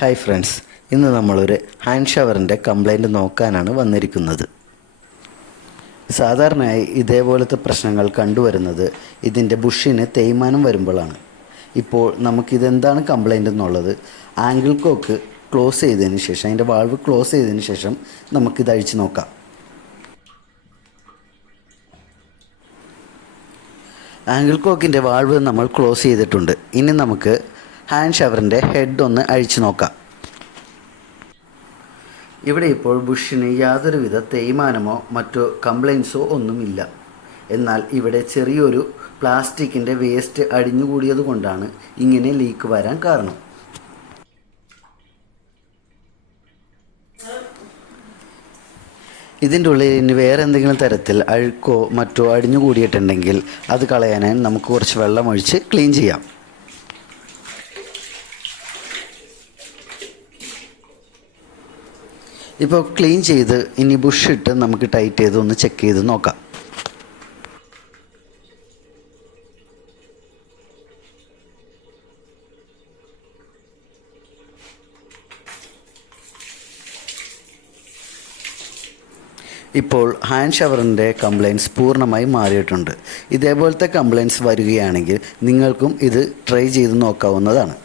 Hi friends, ഇന്ന് നമ്മളൊരു hand ഷവറിൻ്റെ complaint നോക്കാനാണ് വന്നിരിക്കുന്നത്. സാധാരണയായി ഇതേപോലത്തെ പ്രശ്നങ്ങൾ കണ്ടുവരുന്നത് ഇതിൻ്റെ ബുഷിന് തേയ്മാനം വരുമ്പോഴാണ്. ഇപ്പോൾ നമുക്കിതെന്താണ് കംപ്ലൈൻറ്റ് എന്നുള്ളത് ആംഗിൾ കോക്ക് ക്ലോസ് ചെയ്തതിന് ശേഷം, അതിൻ്റെ വാൾവ് ക്ലോസ് ചെയ്തതിന് ശേഷം നമുക്കിത് അഴിച്ച് നോക്കാം. ആംഗിൾ കോക്കിൻ്റെ വാൾവ് നമ്മൾ ക്ലോസ് ചെയ്തിട്ടുണ്ട്. ഇനി നമുക്ക് ഹാൻഡ് ഷവറിൻ്റെ ഹെഡ് ഒന്ന് അഴിച്ചു നോക്കാം. ഇവിടെ ഇപ്പോൾ ബുഷിന് യാതൊരുവിധ തേയ്മാനമോ മറ്റോ കംപ്ലൈൻസോ ഒന്നുമില്ല. എന്നാൽ ഇവിടെ ചെറിയൊരു പ്ലാസ്റ്റിക്കിൻ്റെ വേസ്റ്റ് അടിഞ്ഞുകൂടിയത് കൊണ്ടാണ് ഇങ്ങനെ ലീക്ക് വരാൻ കാരണം. ഇതിൻ്റെ ഉള്ളിൽ ഇനി വേറെ എന്തെങ്കിലും തരത്തിൽ അഴുക്കോ മറ്റോ അടിഞ്ഞുകൂടിയിട്ടുണ്ടെങ്കിൽ അത് കളയാനായി നമുക്ക് കുറച്ച് വെള്ളം ഒഴിച്ച് ക്ലീൻ ചെയ്യാം. ഇപ്പോൾ ക്ലീൻ ചെയ്ത് ഇനി ബുഷ് ഇട്ട് നമുക്ക് ടൈറ്റ് ചെയ്ത് ഒന്ന് ചെക്ക് ചെയ്ത് നോക്കാം. ഇപ്പോൾ ഹാൻഡ് ഷവറിൻ്റെ കംപ്ലൈൻറ്റ്സ് പൂർണ്ണമായി മാറിയിട്ടുണ്ട്. ഇതേപോലത്തെ കംപ്ലൈൻറ്റ്സ് വരികയാണെങ്കിൽ നിങ്ങൾക്കും ഇത് ട്രൈ ചെയ്ത് നോക്കാവുന്നതാണ്.